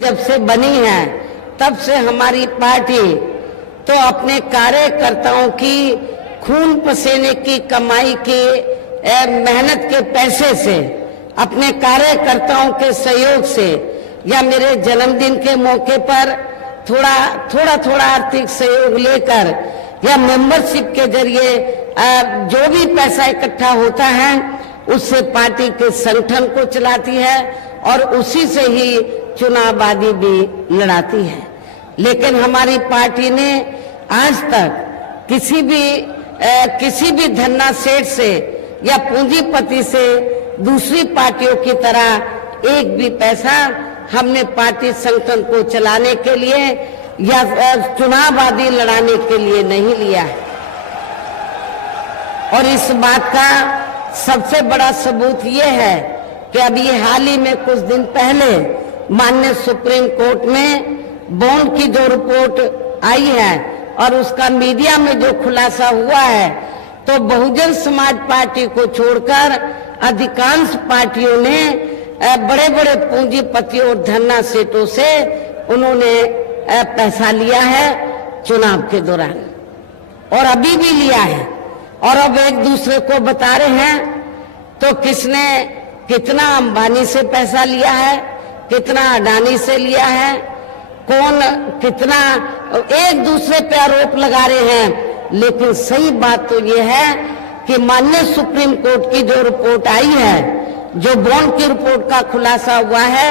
जब से बनी है तब से हमारी पार्टी तो अपने कार्यकर्ताओं की खून पसीने की कमाई के मेहनत के पैसे से, अपने कार्यकर्ताओं के सहयोग से या मेरे जन्मदिन के मौके पर थोड़ा आर्थिक सहयोग लेकर या मेंबरशिप के जरिए जो भी पैसा इकट्ठा होता है उससे पार्टी के संगठन को चलाती है और उसी से ही चुनाव आदि भी लड़ाती है। लेकिन हमारी पार्टी ने आज तक किसी भी धन्ना सेठ से या पूंजीपति से दूसरी पार्टियों की तरह एक भी पैसा हमने पार्टी संगठन को चलाने के लिए या चुनाव आदि लड़ाने के लिए नहीं लिया है। और इस बात का सबसे बड़ा सबूत ये है कि अभी हाल ही में कुछ दिन पहले माननीय सुप्रीम कोर्ट में बॉन्ड की जो रिपोर्ट आई है और उसका मीडिया में जो खुलासा हुआ है, तो बहुजन समाज पार्टी को छोड़कर अधिकांश पार्टियों ने बड़े बड़े पूंजीपतियों और धन्ना सेठों से उन्होंने पैसा लिया है चुनाव के दौरान और अभी भी लिया है और अब एक दूसरे को बता रहे हैं। तो किसने कितना अंबानी से पैसा लिया है, कितना अडानी से लिया है, कौन कितना एक दूसरे पे आरोप लगा रहे हैं। लेकिन सही बात तो ये है कि माननीय सुप्रीम कोर्ट की जो रिपोर्ट आई है, जो बॉन्ड की रिपोर्ट का खुलासा हुआ है,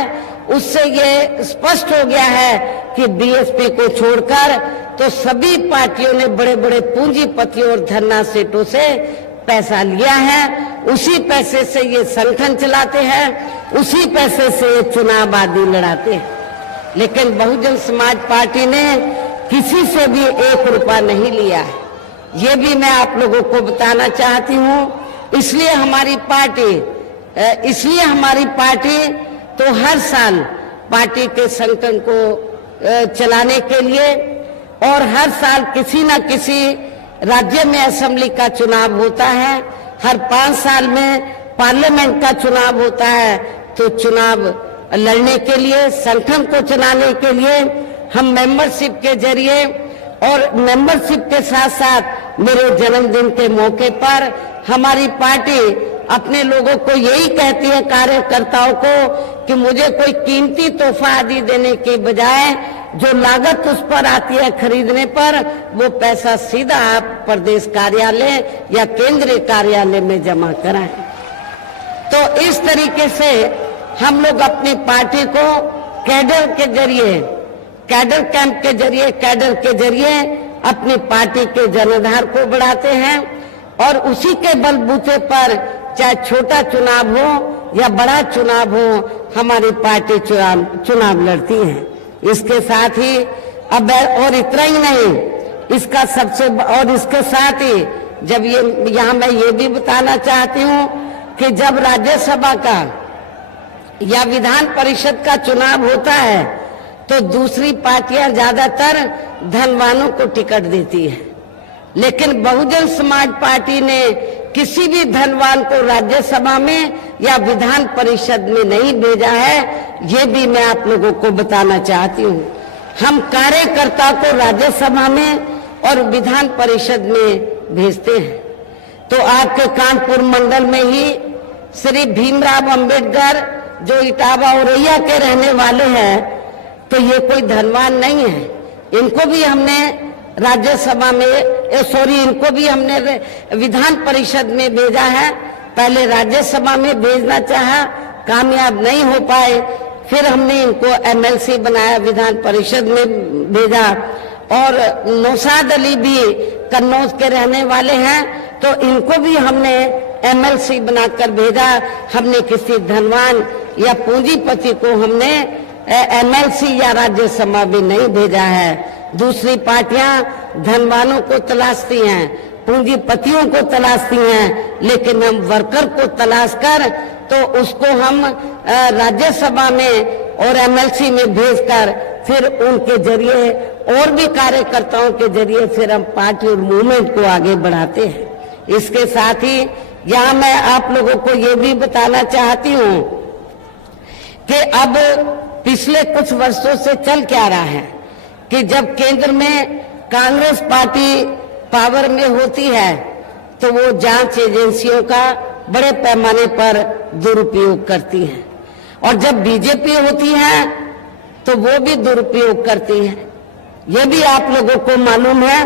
उससे ये स्पष्ट हो गया है कि बीएसपी को छोड़कर तो सभी पार्टियों ने बड़े बड़े पूंजीपतियों और धन्ना सेठों से पैसा लिया है। उसी पैसे से ये संगठन चलाते हैं, उसी पैसे से ये चुनाव आदि लड़ाते हैं। लेकिन बहुजन समाज पार्टी ने किसी से भी 1 रुपया नहीं लिया है, ये भी मैं आप लोगों को बताना चाहती हूँ। इसलिए हमारी पार्टी तो हर साल पार्टी के संगठन को चलाने के लिए और हर साल किसी न किसी राज्य में असेंबली का चुनाव होता है, हर 5 साल में पार्लियामेंट का चुनाव होता है। तो चुनाव लड़ने के लिए, संगठन को चलाने के लिए हम मेंबरशिप के जरिए और मेंबरशिप के साथ साथ मेरे जन्मदिन के मौके पर हमारी पार्टी अपने लोगों को यही कहती है, कार्यकर्ताओं को, कि मुझे कोई कीमती तोहफा आदि देने के बजाय जो लागत उस पर आती है खरीदने पर, वो पैसा सीधा आप प्रदेश कार्यालय या केंद्रीय कार्यालय में जमा कराएं। तो इस तरीके से हम लोग अपनी पार्टी को कैडर के जरिए, कैडर कैंप के जरिए, कैडर के जरिए अपनी पार्टी के जनाधार को बढ़ाते हैं और उसी के बलबूते पर चाहे छोटा चुनाव हो या बड़ा चुनाव हो, हमारी पार्टी चुनाव लड़ती है। इसके साथ ही अब और इतना ही नहीं, इसके साथ ही जब यहाँ मैं ये भी बताना चाहती हूँ कि जब राज्यसभा का या विधान परिषद का चुनाव होता है तो दूसरी पार्टियां ज्यादातर धनवानों को टिकट देती है, लेकिन बहुजन समाज पार्टी ने किसी भी धनवान को राज्यसभा में या विधान परिषद में नहीं भेजा है। ये भी मैं आप लोगों को बताना चाहती हूँ। हम कार्यकर्ता को राज्यसभा में और विधान परिषद में भेजते हैं। तो आपके कानपुर मंडल में ही श्री भीमराव अंबेडकर जो इटावा औरैया के रहने वाले हैं, तो ये कोई धनवान नहीं है। इनको भी हमने राज्यसभा में इनको भी हमने विधान परिषद में भेजा है। पहले राज्यसभा में भेजना चाहा, कामयाब नहीं हो पाए, फिर हमने इनको एमएलसी बनाया, विधान परिषद में भेजा। और नौशाद अली भी कन्नौज के रहने वाले हैं, तो इनको भी हमने एमएलसी बनाकर भेजा। हमने किसी धनवान या पूंजीपति को हमने एमएलसी या राज्यसभा भी नहीं भेजा है। दूसरी पार्टियां धनवानों को तलाशती हैं, पूंजीपतियों को तलाशती हैं, लेकिन हम वर्कर को तलाश कर तो उसको हम राज्यसभा में और एमएलसी में भेजकर फिर उनके जरिए और भी कार्यकर्ताओं के जरिए फिर हम पार्टी और मूवमेंट को आगे बढ़ाते हैं। इसके साथ ही यहाँ मैं आप लोगों को ये भी बताना चाहती हूँ कि अब पिछले कुछ वर्षों से चल क्या रहा है कि जब केंद्र में कांग्रेस पार्टी पावर में होती है तो वो जांच एजेंसियों का बड़े पैमाने पर दुरुपयोग करती है, और जब बीजेपी होती है तो वो भी दुरुपयोग करती है। ये भी आप लोगों को मालूम है,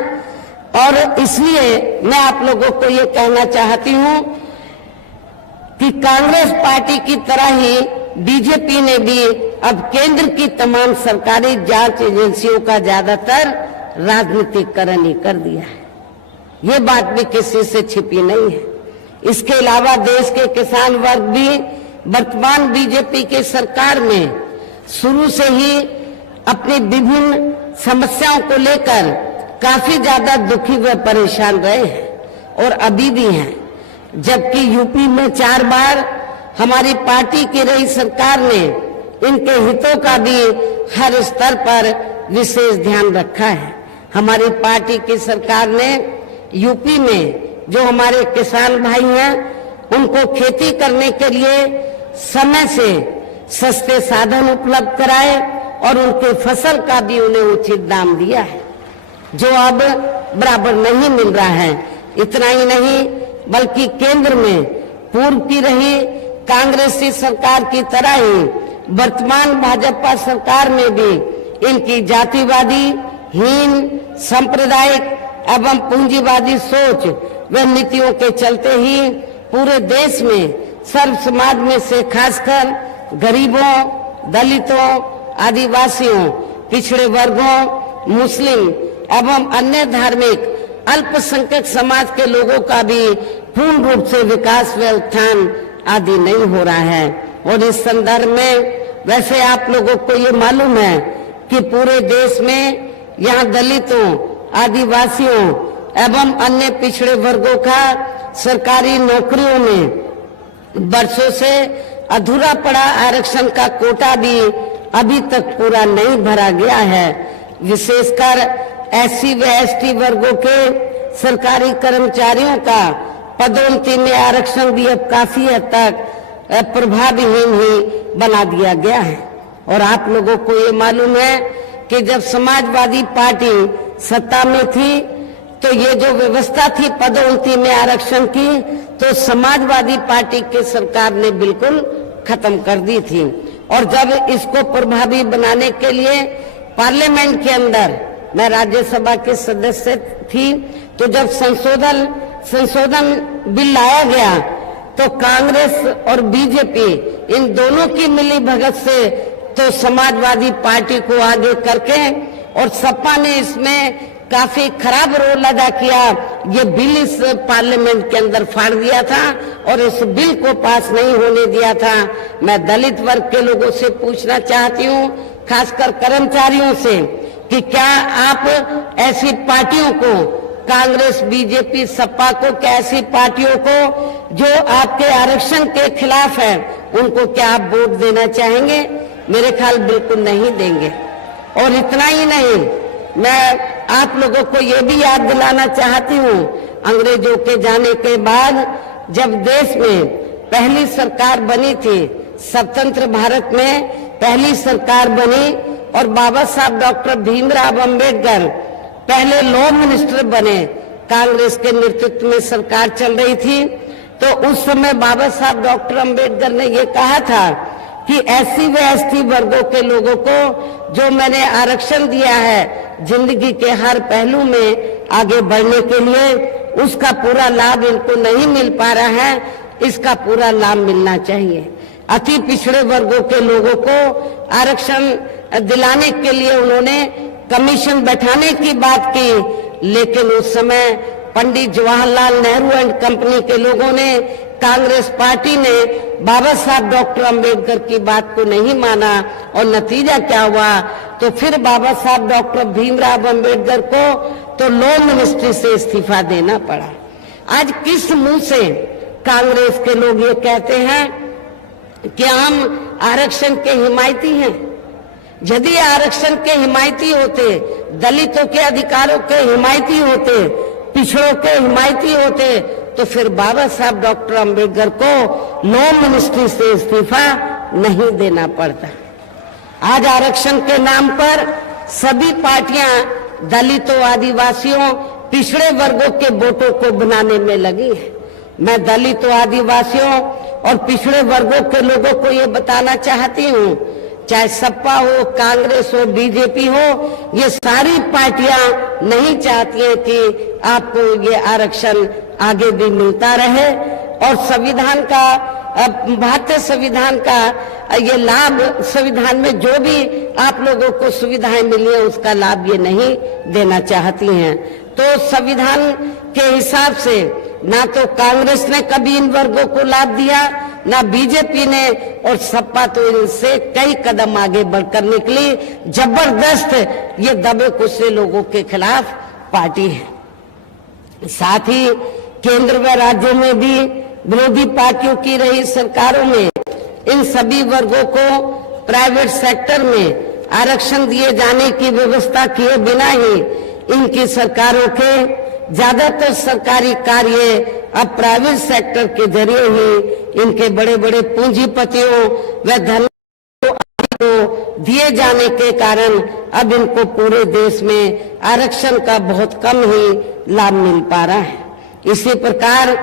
और इसलिए मैं आप लोगों को ये कहना चाहती हूं कि कांग्रेस पार्टी की तरह ही बीजेपी ने भी अब केंद्र की तमाम सरकारी जांच एजेंसियों का ज्यादातर राजनीतिकरण ही कर दिया है। ये बात भी किसी से छिपी नहीं है। इसके अलावा देश के किसान वर्ग भी वर्तमान बीजेपी की सरकार में शुरू से ही अपनी विभिन्न समस्याओं को लेकर काफी ज्यादा दुखी व परेशान रहे हैं और अभी भी हैं। जबकि यूपी में 4 बार हमारी पार्टी की रही सरकार ने इनके हितों का भी हर स्तर पर विशेष ध्यान रखा है। हमारी पार्टी की सरकार ने यूपी में जो हमारे किसान भाई हैं उनको खेती करने के लिए समय से सस्ते साधन उपलब्ध कराए और उनके फसल का भी उन्हें उचित दाम दिया है, जो अब बराबर नहीं मिल रहा है। इतना ही नहीं बल्कि केंद्र में पूर्व की रही कांग्रेसी सरकार की तरह ही वर्तमान भाजपा सरकार में भी इनकी जातिवादी, हीन, सांप्रदायिक एवं पूंजीवादी सोच व नीतियों के चलते ही पूरे देश में सर्व समाज में से खासकर गरीबों, दलितों, आदिवासियों, पिछड़े वर्गों, मुस्लिम एवं अन्य धार्मिक अल्पसंख्यक समाज के लोगों का भी पूर्ण रूप से विकास व उत्थान आदि नहीं हो रहा है। और इस संदर्भ में वैसे आप लोगों को ये मालूम है कि पूरे देश में यहाँ दलितों, आदिवासियों एवं अन्य पिछड़े वर्गों का सरकारी नौकरियों में वर्षों से अधूरा पड़ा आरक्षण का कोटा भी अभी तक पूरा नहीं भरा गया है। विशेषकर एससी व एसटी वर्गों के सरकारी कर्मचारियों का पदोन्नति में आरक्षण भी अब काफी हद तक प्रभावहीन ही बना दिया गया है। और आप लोगों को ये मालूम है कि जब समाजवादी पार्टी सत्ता में थी तो ये जो व्यवस्था थी पदोन्नति में आरक्षण की तो समाजवादी पार्टी की सरकार ने बिल्कुल खत्म कर दी थी। और जब इसको प्रभावी बनाने के लिए पार्लियामेंट के अंदर मैं राज्यसभा के सदस्य थी, तो जब संशोधन बिल लाया गया तो कांग्रेस और बीजेपी इन दोनों की मिली भगत से तो समाजवादी पार्टी को आगे करके और सपा ने इसमें काफी खराब रोल अदा किया। ये बिल इस पार्लियामेंट के अंदर फाड़ दिया था और इस बिल को पास नहीं होने दिया था। मैं दलित वर्ग के लोगों से पूछना चाहती हूँ, खासकर कर्मचारियों से, कि क्या आप ऐसी पार्टियों को, कांग्रेस, बीजेपी, सपा को, क्या ऐसी पार्टियों को जो आपके आरक्षण के खिलाफ है उनको क्या आप वोट देना चाहेंगे? मेरे ख्याल बिल्कुल नहीं देंगे। और इतना ही नहीं, मैं आप लोगों को ये भी याद दिलाना चाहती हूँ, अंग्रेजों के जाने के बाद जब देश में पहली सरकार बनी थी, स्वतंत्र भारत में पहली सरकार बनी और बाबा साहब डॉक्टर भीमराव अंबेडकर पहले लॉ मिनिस्टर बने, कांग्रेस के नेतृत्व में सरकार चल रही थी, तो उस समय बाबा साहब डॉक्टर अंबेडकर ने ये कहा था कि एससी व एसटी वर्गों के लोगों को जो मैंने आरक्षण दिया है जिंदगी के हर पहलू में आगे बढ़ने के लिए, उसका पूरा लाभ इनको नहीं मिल पा रहा है, इसका पूरा लाभ मिलना चाहिए। अति पिछड़े वर्गों के लोगों को आरक्षण दिलाने के लिए उन्होंने कमीशन बैठाने की बात की, लेकिन उस समय पंडित जवाहरलाल नेहरू एंड कंपनी के लोगों ने, कांग्रेस पार्टी ने बाबा साहब डॉक्टर अंबेडकर की बात को नहीं माना और नतीजा क्या हुआ, तो फिर बाबा साहब डॉक्टर भीमराव अंबेडकर को तो लॉ मिनिस्ट्री से इस्तीफा देना पड़ा। आज किस मुंह से कांग्रेस के लोग ये कहते हैं कि हम आरक्षण के हिमायती हैं? यदि आरक्षण के हिमायती होते, दलितों के अधिकारों के हिमायती होते, पिछड़ों के हिमायती होते, तो फिर बाबा साहब डॉक्टर अंबेडकर को लॉ मिनिस्ट्री से इस्तीफा नहीं देना पड़ता। आज आरक्षण के नाम पर सभी पार्टियां दलितों, आदिवासियों, पिछड़े वर्गों के वोटों को बनाने में लगी है। मैं दलितों, आदिवासियों और पिछड़े वर्गों के लोगों को ये बताना चाहती हूँ, चाहे सपा हो, कांग्रेस हो, बीजेपी हो, ये सारी पार्टियां नहीं चाहती हैं कि आपको ये आरक्षण आगे भी मिलता रहे और संविधान का, भारतीय संविधान का ये लाभ, संविधान में जो भी आप लोगों को सुविधाएं मिली है उसका लाभ ये नहीं देना चाहती हैं। तो संविधान के हिसाब से ना तो कांग्रेस ने कभी इन वर्गों को लाभ दिया, ना बीजेपी ने, और सपा तो इनसे कई कदम आगे बढ़कर निकली। जबरदस्त ये दबे कुचले लोगों के खिलाफ पार्टी है। साथ ही केंद्र व राज्यों में भी विरोधी पार्टियों की रही सरकारों में इन सभी वर्गों को प्राइवेट सेक्टर में आरक्षण दिए जाने की व्यवस्था किए बिना ही इनकी सरकारों के ज्यादातर सरकारी कार्य अब प्राइवेट सेक्टर के जरिए ही इनके बड़े बड़े पूंजीपतियों व धन को दिए जाने के कारण अब इनको पूरे देश में आरक्षण का बहुत कम ही लाभ मिल पा रहा है। इसी प्रकार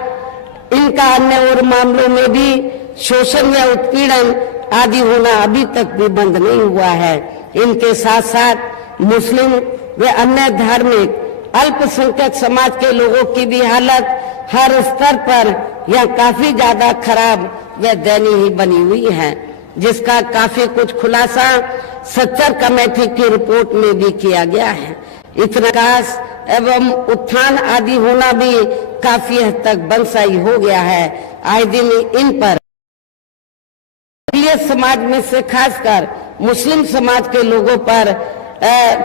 इनका अन्य और मामलों में भी शोषण या उत्पीड़न आदि होना अभी तक भी बंद नहीं हुआ है। इनके साथ साथ मुस्लिम व अन्य धार्मिक अल्पसंख्यक समाज के लोगों की भी हालत हर स्तर पर या काफी ज्यादा खराब व दयनीय बनी हुई है, जिसका काफी कुछ खुलासा सच्चर कमेटी की रिपोर्ट में भी किया गया है। इतना विकास एवं उत्थान आदि होना भी काफी हद तक बंसाई हो गया है। आए दिन इन पर समाज में से खासकर मुस्लिम समाज के लोगों पर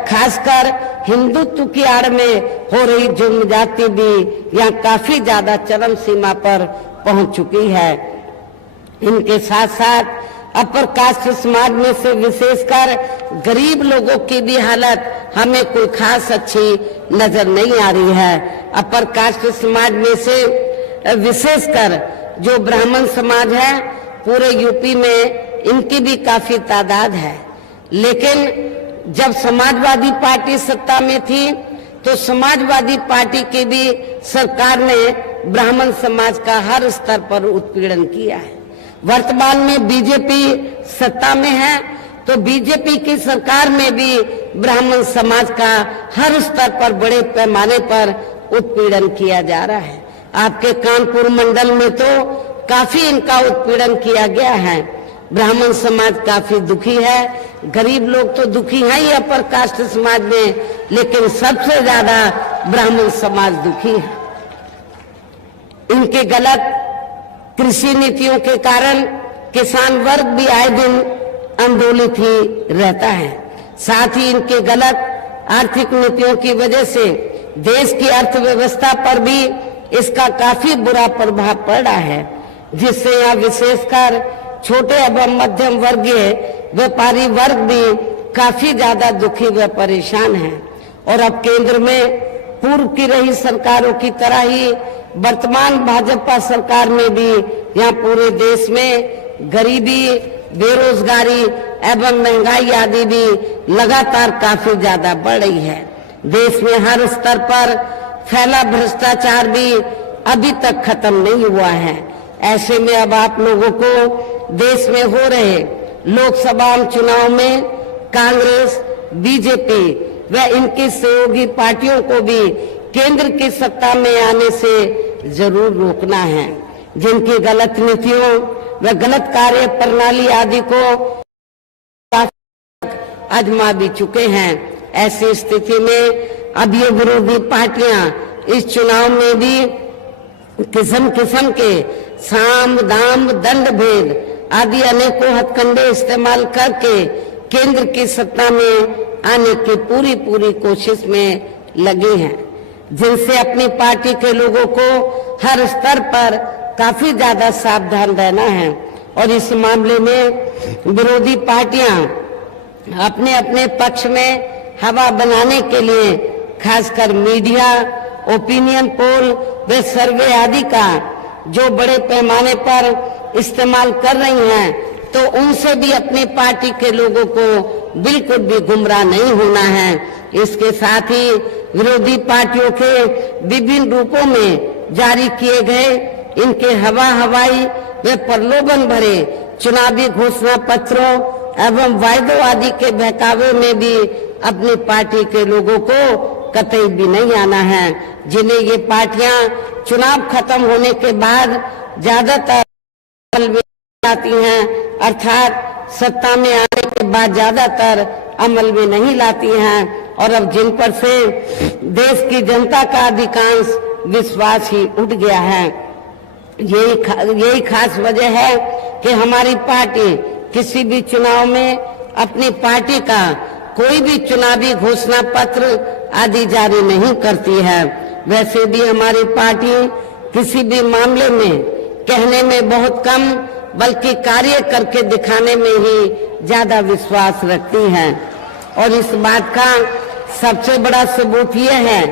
खासकर हिंदुत्व की आड़ में हो रही जुर्म जाति भी यहाँ काफी ज्यादा चरम सीमा पर पहुंच चुकी है। इनके साथ साथ अपर कास्ट समाज में से विशेषकर गरीब लोगों की भी हालत हमें कोई खास अच्छी नजर नहीं आ रही है। अपर कास्ट समाज में से विशेषकर जो ब्राह्मण समाज है, पूरे यूपी में इनकी भी काफी तादाद है। लेकिन जब समाजवादी पार्टी सत्ता में थी तो समाजवादी पार्टी की भी सरकार ने ब्राह्मण समाज का हर स्तर पर उत्पीड़न किया है। वर्तमान में बीजेपी सत्ता में है तो बीजेपी की सरकार में भी ब्राह्मण समाज का हर स्तर पर बड़े पैमाने पर उत्पीड़न किया जा रहा है। आपके कानपुर मंडल में तो काफी इनका उत्पीड़न किया गया है। ब्राह्मण समाज काफी दुखी है, गरीब लोग तो दुखी हैं ही अपर कास्ट समाज में, लेकिन सबसे ज्यादा ब्राह्मण समाज दुखी है। इनके गलत कृषि नीतियों के कारण किसान वर्ग भी आए दिन आंदोलित ही रहता है। साथ ही इनके गलत आर्थिक नीतियों की वजह से देश की अर्थव्यवस्था पर भी इसका काफी बुरा प्रभाव पड़ रहा है, जिससे यहाँ विशेषकर छोटे एवं मध्यम वर्गीय व्यापारी वर्ग भी काफी ज्यादा दुखी व परेशान है। और अब केंद्र में पूर्व की रही सरकारों की तरह ही वर्तमान भाजपा सरकार में भी यहाँ पूरे देश में गरीबी, बेरोजगारी एवं महंगाई आदि भी लगातार काफी ज्यादा बढ़ रही है। देश में हर स्तर पर फैला भ्रष्टाचार भी अभी तक खत्म नहीं हुआ है। ऐसे में अब आप लोगों को देश में हो रहे लोकसभा चुनाव में कांग्रेस, बीजेपी व इनकी सहयोगी पार्टियों को भी केंद्र की सत्ता में आने से जरूर रोकना है, जिनकी गलत नीतियों व गलत कार्य प्रणाली आदि को आजमा भी चुके हैं। ऐसी स्थिति में अब ये विरोधी पार्टियां इस चुनाव में भी किस्म किस्म के साम, दाम, दंड भेद आदि अनेकों हथकंडे इस्तेमाल करके केंद्र की सत्ता में आने की पूरी कोशिश में लगे हैं, जिनसे अपनी पार्टी के लोगों को हर स्तर पर काफी ज्यादा सावधान रहना है। और इस मामले में विरोधी पार्टियां अपने अपने पक्ष में हवा बनाने के लिए खासकर मीडिया, ओपिनियन पोल व सर्वे आदि का जो बड़े पैमाने पर इस्तेमाल कर रही हैं, तो उनसे भी अपनी पार्टी के लोगों को बिल्कुल भी गुमराह नहीं होना है। इसके साथ ही विरोधी पार्टियों के विभिन्न रूपों में जारी किए गए इनके हवाई व प्रलोभन भरे चुनावी घोषणा पत्रों एवं वायदों आदि के बहकावे में भी अपनी पार्टी के लोगों को कतई भी नहीं आना है, जिन्हें ये पार्टियां चुनाव खत्म होने के बाद ज्यादातर आती हैं, अर्थात सत्ता में आने के बाद ज्यादातर अमल में नहीं लाती हैं और अब जिन पर से देश की जनता का अधिकांश विश्वास ही उठ गया है। यही खास वजह है कि हमारी पार्टी किसी भी चुनाव में अपनी पार्टी का कोई भी चुनावी घोषणा पत्र आदि जारी नहीं करती है। वैसे भी हमारी पार्टी किसी भी मामले में कहने में बहुत कम बल्कि कार्य करके दिखाने में ही ज्यादा विश्वास रखती है। और इस बात का सबसे बड़ा सबूत यह है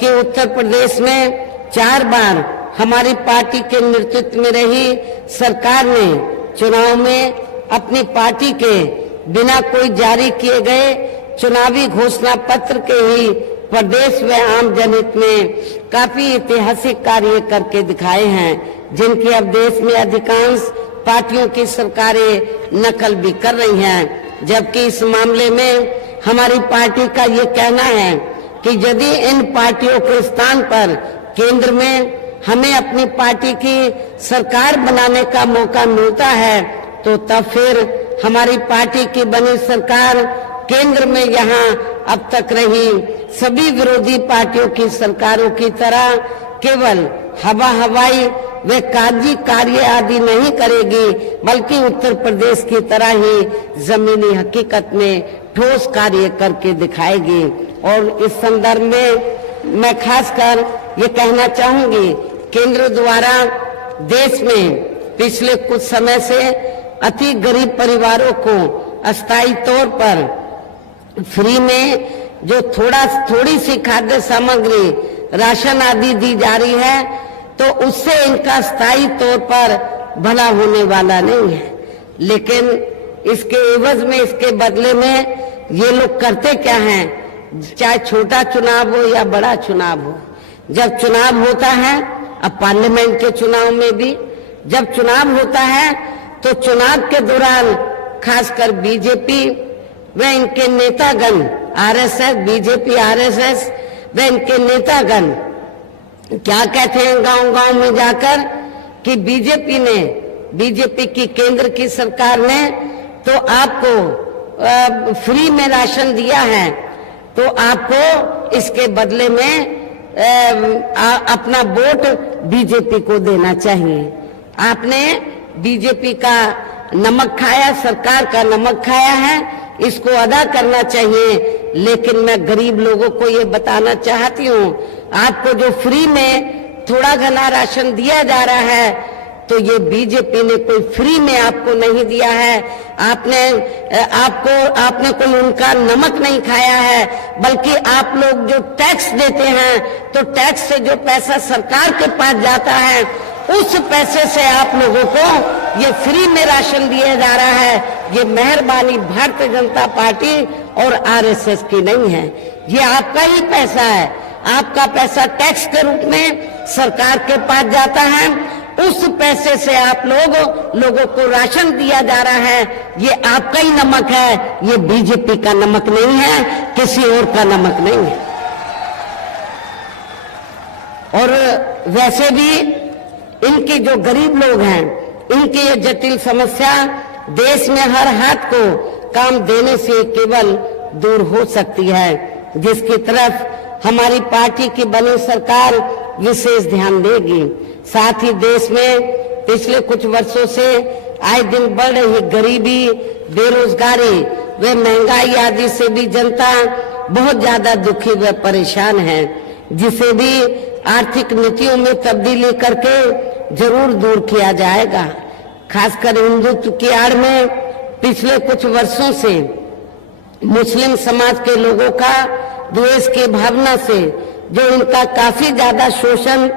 कि उत्तर प्रदेश में 4 बार हमारी पार्टी के नेतृत्व में रही सरकार ने चुनाव में अपनी पार्टी के बिना कोई जारी किए गए चुनावी घोषणा पत्र के ही प्रदेश व आम जनहित में काफी ऐतिहासिक कार्य करके दिखाए हैं, जिनकी अब देश में अधिकांश पार्टियों की सरकारें नकल भी कर रही हैं। जबकि इस मामले में हमारी पार्टी का ये कहना है कि यदि इन पार्टियों के स्थान पर केंद्र में हमें अपनी पार्टी की सरकार बनाने का मौका मिलता है तो तब फिर हमारी पार्टी की बनी सरकार केंद्र में यहाँ अब तक रही सभी विरोधी पार्टियों की सरकारों की तरह केवल हवाई वे कागजी कार्य आदि नहीं करेगी, बल्कि उत्तर प्रदेश की तरह ही जमीनी हकीकत में ठोस कार्य करके दिखाएगी। और इस संदर्भ में मैं खासकर ये कहना चाहूंगी, केंद्र द्वारा देश में पिछले कुछ समय से अति गरीब परिवारों को अस्थायी तौर पर फ्री में जो थोड़ी सी खाद्य सामग्री राशन आदि दी जा रही है, तो उससे इनका स्थायी तौर पर भला होने वाला नहीं है। लेकिन इसके एवज में, इसके बदले में ये लोग करते क्या हैं, चाहे छोटा चुनाव हो या बड़ा चुनाव हो, जब चुनाव होता है, अब पार्लियामेंट के चुनाव में भी जब चुनाव होता है तो चुनाव के दौरान खासकर बीजेपी व इनके नेतागण आरएसएस, बीजेपी आरएसएस व इनके नेतागण क्या कहते हैं गांव-गांव में जाकर कि बीजेपी की केंद्र की सरकार ने तो आपको फ्री में राशन दिया है, तो आपको इसके बदले में अपना वोट बीजेपी को देना चाहिए। आपने बीजेपी का नमक खाया, सरकार का नमक खाया है, इसको अदा करना चाहिए। लेकिन मैं गरीब लोगों को ये बताना चाहती हूँ, आपको जो फ्री में थोड़ा घना राशन दिया जा रहा है, तो ये बीजेपी ने कोई फ्री में आपको नहीं दिया है। आपने कोई उनका नमक नहीं खाया है, बल्कि आप लोग जो टैक्स देते हैं, तो टैक्स से जो पैसा सरकार के पास जाता है, उस पैसे से आप लोगों को ये फ्री में राशन दिया जा रहा है। ये मेहरबानी भारतीय जनता पार्टी और आरएसएस की नहीं है, ये आपका ही पैसा है। आपका पैसा टैक्स के रूप में सरकार के पास जाता है, उस पैसे से आप लोगों को राशन दिया जा रहा है। ये आपका ही नमक है, ये बीजेपी का नमक नहीं है, किसी और का नमक नहीं है। और वैसे भी इनके जो गरीब लोग हैं, इनकी ये जटिल समस्या देश में हर हाथ को काम देने से केवल दूर हो सकती है, जिसकी तरफ हमारी पार्टी की बनी सरकार विशेष ध्यान देगी। साथ ही देश में पिछले कुछ वर्षों से आए दिन बढ़ रही गरीबी, बेरोजगारी व महंगाई आदि से भी जनता बहुत ज्यादा दुखी व परेशान है, जिसे भी आर्थिक नीतियों में तब्दीली करके जरूर दूर किया जाएगा। खासकर हिंदुत्व की आड़ में पिछले कुछ वर्षों से मुस्लिम समाज के लोगों का द्वेष की भावना से जो इनका काफी ज्यादा शोषण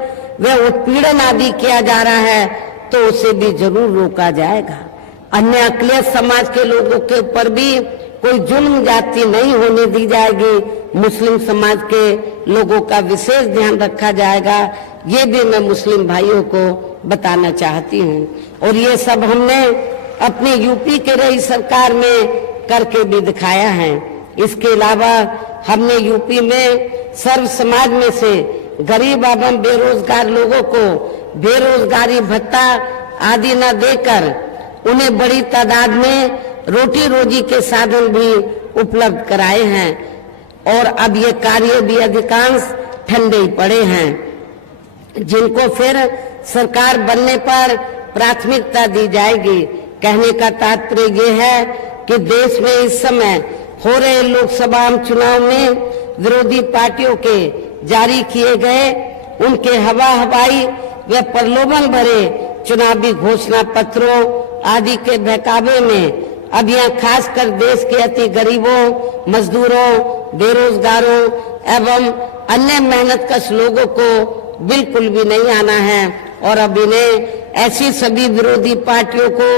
व उत्पीड़न आदि किया जा रहा है, तो उसे भी जरूर रोका जाएगा। अन्य अकलियत समाज के लोगों के ऊपर भी कोई जुल्म जाति नहीं होने दी जाएगी। मुस्लिम समाज के लोगों का विशेष ध्यान रखा जाएगा, ये भी मैं मुस्लिम भाइयों को बताना चाहती हूँ। और ये सब हमने अपने यूपी के रही सरकार में करके भी दिखाया है। इसके अलावा हमने यूपी में सर्व समाज में से गरीब एवं बेरोजगार लोगों को बेरोजगारी भत्ता आदि न देकर उन्हें बड़ी तादाद में रोटी रोजी के साधन भी उपलब्ध कराए हैं। और अब ये कार्य भी अधिकांश ठंडे ही पड़े हैं, जिनको फिर सरकार बनने पर प्राथमिकता दी जाएगी। कहने का तात्पर्य ये है कि देश में इस समय हो रहे लोकसभा चुनाव में विरोधी पार्टियों के जारी किए गए उनके हवाई व प्रलोभन भरे चुनावी घोषणा पत्रों आदि के बहकावे में अब यहाँ खासकर देश के अति गरीबों, मजदूरों, बेरोजगारों एवं अन्य मेहनतकश लोगों को बिल्कुल भी नहीं आना है। और अब इन्हें ऐसी सभी विरोधी पार्टियों को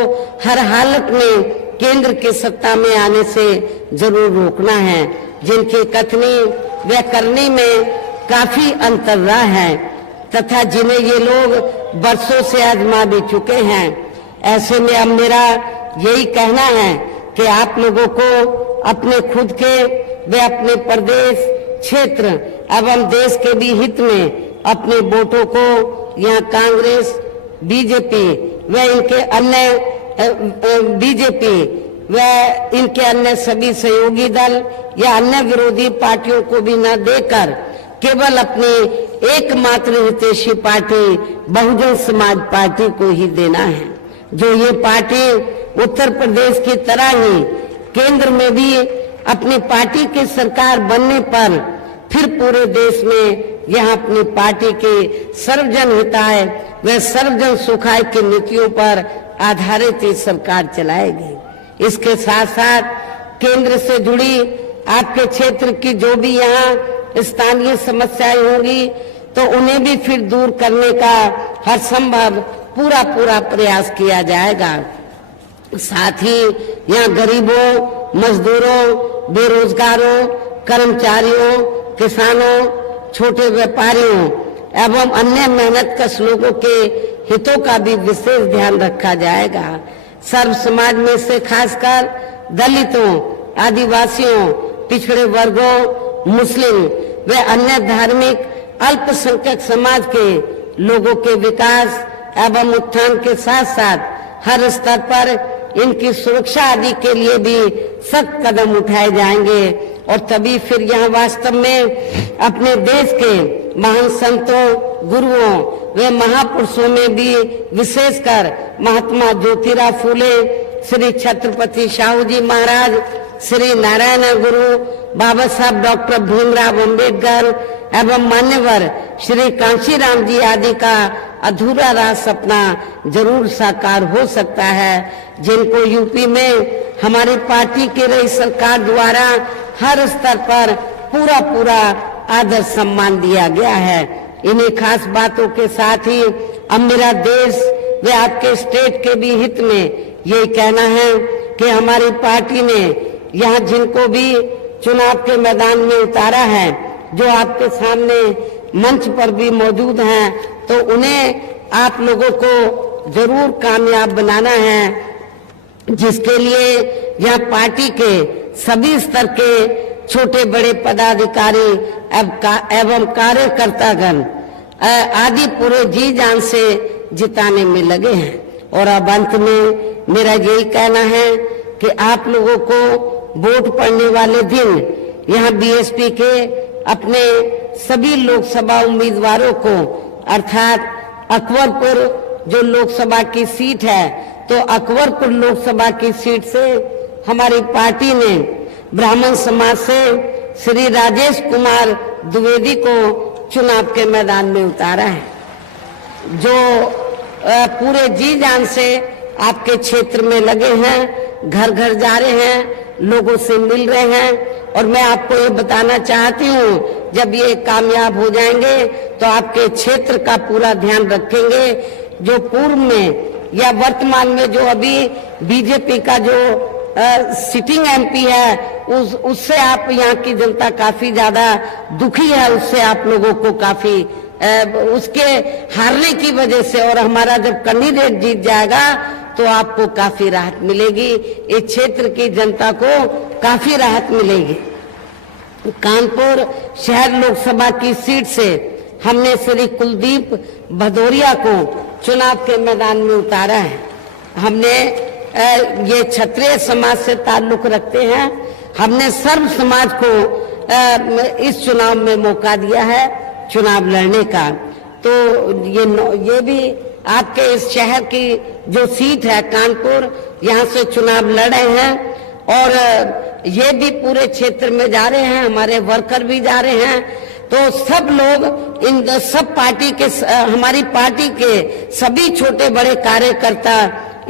हर हालत में केंद्र की सत्ता में आने से जरूर रोकना है, जिनकी कथनी व करनी में काफी अंतर रहा है तथा जिन्हें ये लोग बरसों से आजमा भी चुके हैं। ऐसे में अब मेरा यही कहना है कि आप लोगों को अपने खुद के व अपने प्रदेश, क्षेत्र एवं देश के भी हित में अपने वोटों को यहाँ कांग्रेस, बीजेपी व इनके अन्य सभी सहयोगी दल या अन्य विरोधी पार्टियों को भी न देकर केवल अपनी एकमात्र हितैषी पार्टी बहुजन समाज पार्टी को ही देना है, जो ये पार्टी उत्तर प्रदेश की तरह ही केंद्र में भी अपनी पार्टी की सरकार बनने पर फिर पूरे देश में यह अपनी पार्टी के सर्वजन हिताय व सर्वजन सुखाय की नीतियों पर आधारित ही सरकार चलाएगी। इसके साथ साथ केंद्र से जुड़ी आपके क्षेत्र की जो भी यहाँ स्थानीय समस्याएं होंगी तो उन्हें भी फिर दूर करने का हर संभव पूरा प्रयास किया जाएगा। साथ ही यहाँ गरीबों, मजदूरों, बेरोजगारों, कर्मचारियों, किसानों, छोटे व्यापारियों एवं अन्य मेहनतकश लोगों के हितों का भी विशेष ध्यान रखा जाएगा। सर्व समाज में से खासकर दलितों, आदिवासियों, पिछड़े वर्गों, मुस्लिम व अन्य धार्मिक अल्पसंख्यक समाज के लोगों के विकास एवं उत्थान के साथ साथ हर स्तर पर इनकी सुरक्षा आदि के लिए भी सख्त कदम उठाए जाएंगे। और तभी फिर यहाँ वास्तव में अपने देश के महान संतों, गुरुओं व महापुरुषों में भी विशेषकर महात्मा ज्योतिराव फूले, श्री छत्रपति शाहू जी महाराज, श्री नारायण गुरु, बाबा साहब डॉक्टर भीमराव अंबेडकर एवं मान्यवर श्री कांशीराम जी आदि का अधूरा राज सपना जरूर साकार हो सकता है, जिनको यूपी में हमारी पार्टी की रही सरकार द्वारा हर स्तर पर पूरा आदर सम्मान दिया गया है। इन्हीं खास बातों के साथ ही अब मेरा देश व आपके स्टेट के भी हित में ये कहना है कि हमारी पार्टी ने यहाँ जिनको भी चुनाव के मैदान में उतारा है, जो आपके सामने मंच पर भी मौजूद हैं, तो उन्हें आप लोगों को जरूर कामयाब बनाना है, जिसके लिए यह पार्टी के सभी स्तर के छोटे बड़े पदाधिकारी एवं कार्यकर्तागण आदि पूरे जी जान से जिताने में लगे हैं। और अब अंत में मेरा यही कहना है कि आप लोगों को वोट पड़ने वाले दिन यहाँ बीएसपी के अपने सभी लोकसभा उम्मीदवारों को, अर्थात अकबरपुर जो लोकसभा की सीट है, तो अकबरपुर लोकसभा की सीट से हमारी पार्टी ने ब्राह्मण समाज से श्री राजेश कुमार द्विवेदी को चुनाव के मैदान में उतारा है, जो पूरे जी जान से आपके क्षेत्र में लगे हैं, घर घर जा रहे हैं, लोगों से मिल रहे हैं। और मैं आपको ये बताना चाहती हूँ, जब ये कामयाब हो जाएंगे तो आपके क्षेत्र का पूरा ध्यान रखेंगे। जो पूर्व में या वर्तमान में जो अभी बीजेपी का जो सिटिंग एमपी है उससे आप यहाँ की जनता काफी ज्यादा दुखी है, उससे आप लोगों को काफी उसके हारने की वजह से, और हमारा जब कैंडिडेट जीत जाएगा तो आपको काफी राहत मिलेगी, इस क्षेत्र की जनता को काफी राहत मिलेगी। कानपुर शहर लोकसभा की सीट से हमने श्री कुलदीप भदौरिया को चुनाव के मैदान में उतारा है। हमने ये क्षत्रिय समाज से ताल्लुक रखते हैं, हमने सर्व समाज को इस चुनाव में मौका दिया है चुनाव लड़ने का। तो ये भी आपके इस शहर की जो सीट है कानपुर, यहाँ से चुनाव लड़ रहे हैं, और ये भी पूरे क्षेत्र में जा रहे हैं, हमारे वर्कर भी जा रहे हैं। तो सब लोग इन सब पार्टी के, हमारी पार्टी के सभी छोटे बड़े कार्यकर्ता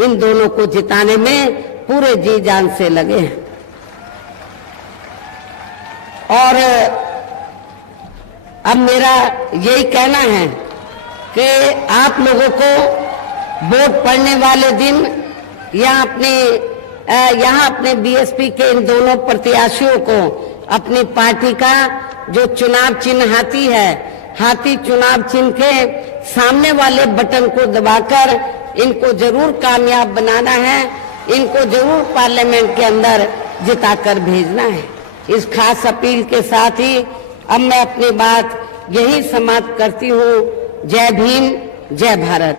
इन दोनों को जिताने में पूरे जी जान से लगे हैं। और अब मेरा यही कहना है कि आप लोगों को वोट पड़ने वाले दिन यहाँ अपने बीएसपी के इन दोनों प्रत्याशियों को अपनी पार्टी का जो चुनाव चिन्ह हाथी है, हाथी चुनाव चिन्ह के सामने वाले बटन को दबाकर इनको जरूर कामयाब बनाना है, इनको जरूर पार्लियामेंट के अंदर जिताकर भेजना है। इस खास अपील के साथ ही अब मैं अपनी बात यही समाप्त करती हूँ। जय भीम, जय भारत।